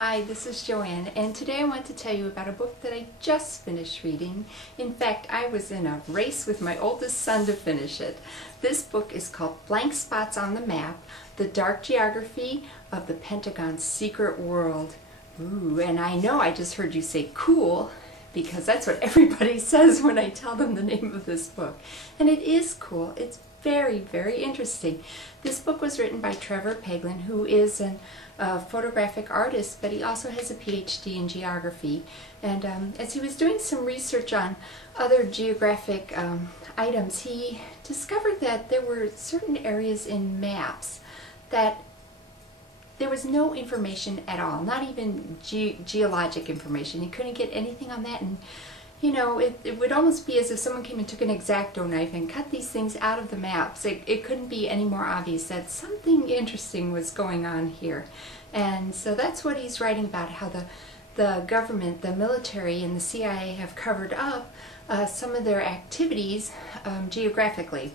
Hi, this is Joanne, and today I want to tell you about a book that I just finished reading. In fact, I was in a race with my oldest son to finish it. This book is called Blank Spots on the Map, The Dark Geography of the Pentagon's Secret World. Ooh, and I know I just heard you say cool, because that's what everybody says when I tell them the name of this book. And it is cool. It's very, very interesting. This book was written by Trevor Paglen, who is a photographic artist, but he also has a PhD in geography. And as he was doing some research on other geographic items, he discovered that there were certain areas in maps that there was no information at all, not even geologic information. He couldn't get anything on that, and you know, it would almost be as if someone came and took an X-Acto knife and cut these things out of the maps. It couldn't be any more obvious that something interesting was going on here. And so that's what he's writing about, how the government, the military, and the CIA have covered up some of their activities geographically.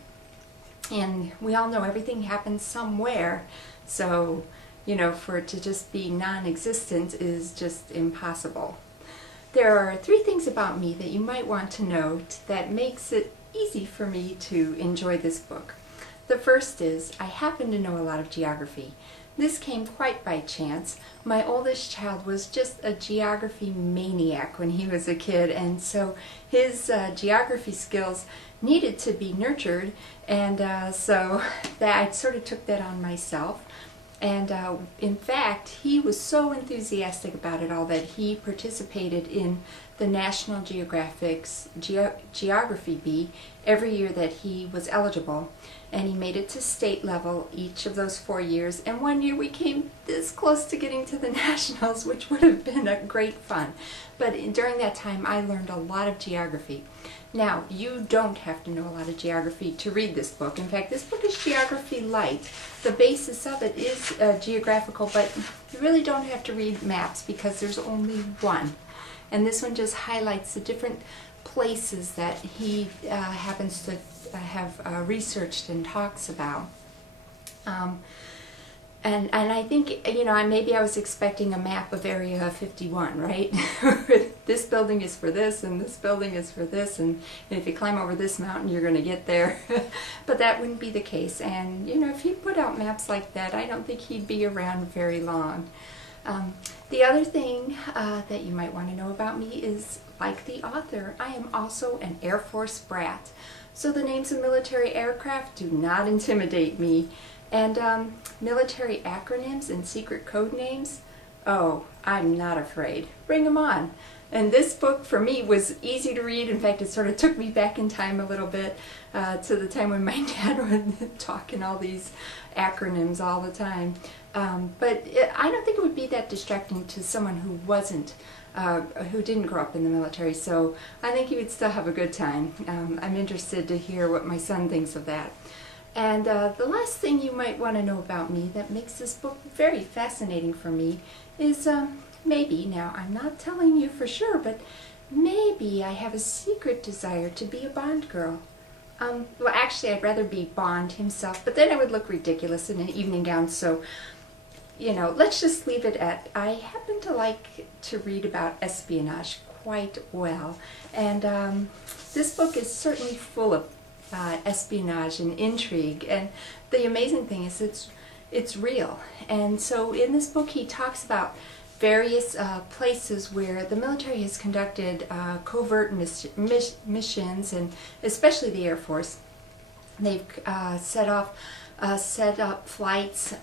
And we all know everything happens somewhere, so, you know, for it to just be non-existent is just impossible. There are 3 things about me that you might want to note that makes it easy for me to enjoy this book. The first is, I happen to know a lot of geography. This came quite by chance. My oldest child was just a geography maniac when he was a kid, and so his geography skills needed to be nurtured, and so I sort of took that on myself. And in fact, he was so enthusiastic about it all that he participated in the National Geographic's Geography Bee every year that he was eligible. And he made it to state level each of those 4 years. And one year we came this close to getting to the nationals, which would have been a great fun. But during that time, I learned a lot of geography. Now, you don't have to know a lot of geography to read this book. In fact, this book is geography light. The basis of it is geographical, but you really don't have to read maps because there's only one. And this one just highlights the different places that he happens to have researched and talks about. And I think, you know, maybe I was expecting a map of Area 51, right? This building is for this, and this building is for this, and if you climb over this mountain, you're going to get there. But that wouldn't be the case. And, you know, if he put out maps like that, I don't think he'd be around very long. The other thing that you might want to know about me is, like the author, I am also an Air Force brat. So the names of military aircraft do not intimidate me. And military acronyms and secret code names, oh, I'm not afraid. Bring them on. And this book, for me, was easy to read. In fact, it sort of took me back in time a little bit to the time when my dad would talk in all these acronyms all the time. But I don't think it would be that distracting to someone who wasn't, who didn't grow up in the military. So I think he would still have a good time. I'm interested to hear what my son thinks of that. And the last thing you might want to know about me that makes this book very fascinating for me is maybe, now I'm not telling you for sure, but maybe I have a secret desire to be a Bond girl. Well, actually, I'd rather be Bond himself, but then I would look ridiculous in an evening gown, so, you know, let's just leave it at, I happen to like to read about espionage quite well, and this book is certainly full of espionage and intrigue, and the amazing thing is it's real. And so in this book he talks about various places where the military has conducted covert missions, and especially the Air Force. They've set up flights,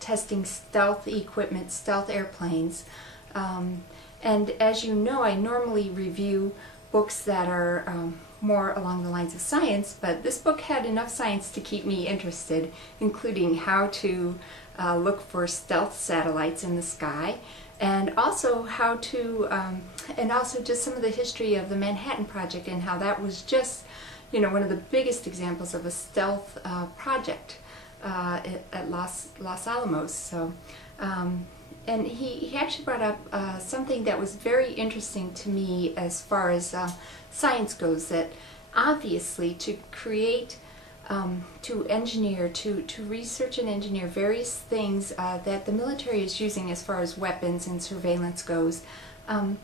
testing stealth equipment, stealth airplanes, and as you know, I normally review books that are more along the lines of science, but this book had enough science to keep me interested, including how to look for stealth satellites in the sky, and also how to, and also just some of the history of the Manhattan Project and how that was just, you know, one of the biggest examples of a stealth project at Los Alamos. So. And he actually brought up something that was very interesting to me as far as science goes, that obviously to create to engineer, to research and engineer various things that the military is using as far as weapons and surveillance goes.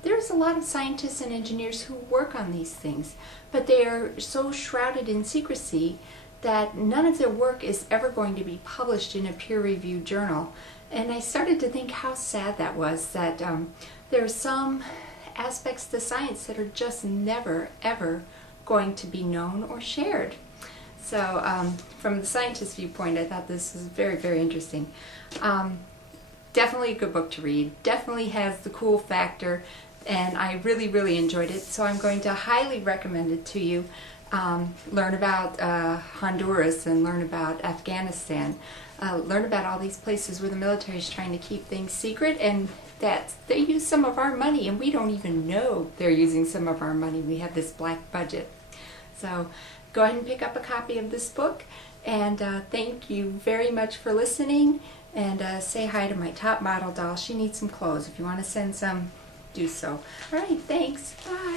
There's a lot of scientists and engineers who work on these things, but they are so shrouded in secrecy that none of their work is ever going to be published in a peer-reviewed journal. And I started to think how sad that was, that there are some aspects to science that are just never, ever going to be known or shared. So from the scientist viewpoint, I thought this was very, very interesting. Definitely a good book to read. Definitely has the cool factor, and I really, really enjoyed it. So I'm going to highly recommend it to you. Learn about Honduras and learn about Afghanistan. Learn about all these places where the military is trying to keep things secret, and that they use some of our money and we don't even know they're using some of our money. We have this black budget. So go ahead and pick up a copy of this book, and thank you very much for listening, and say hi to my top model doll. She needs some clothes. If you want to send some, do so. Alright, thanks. Bye.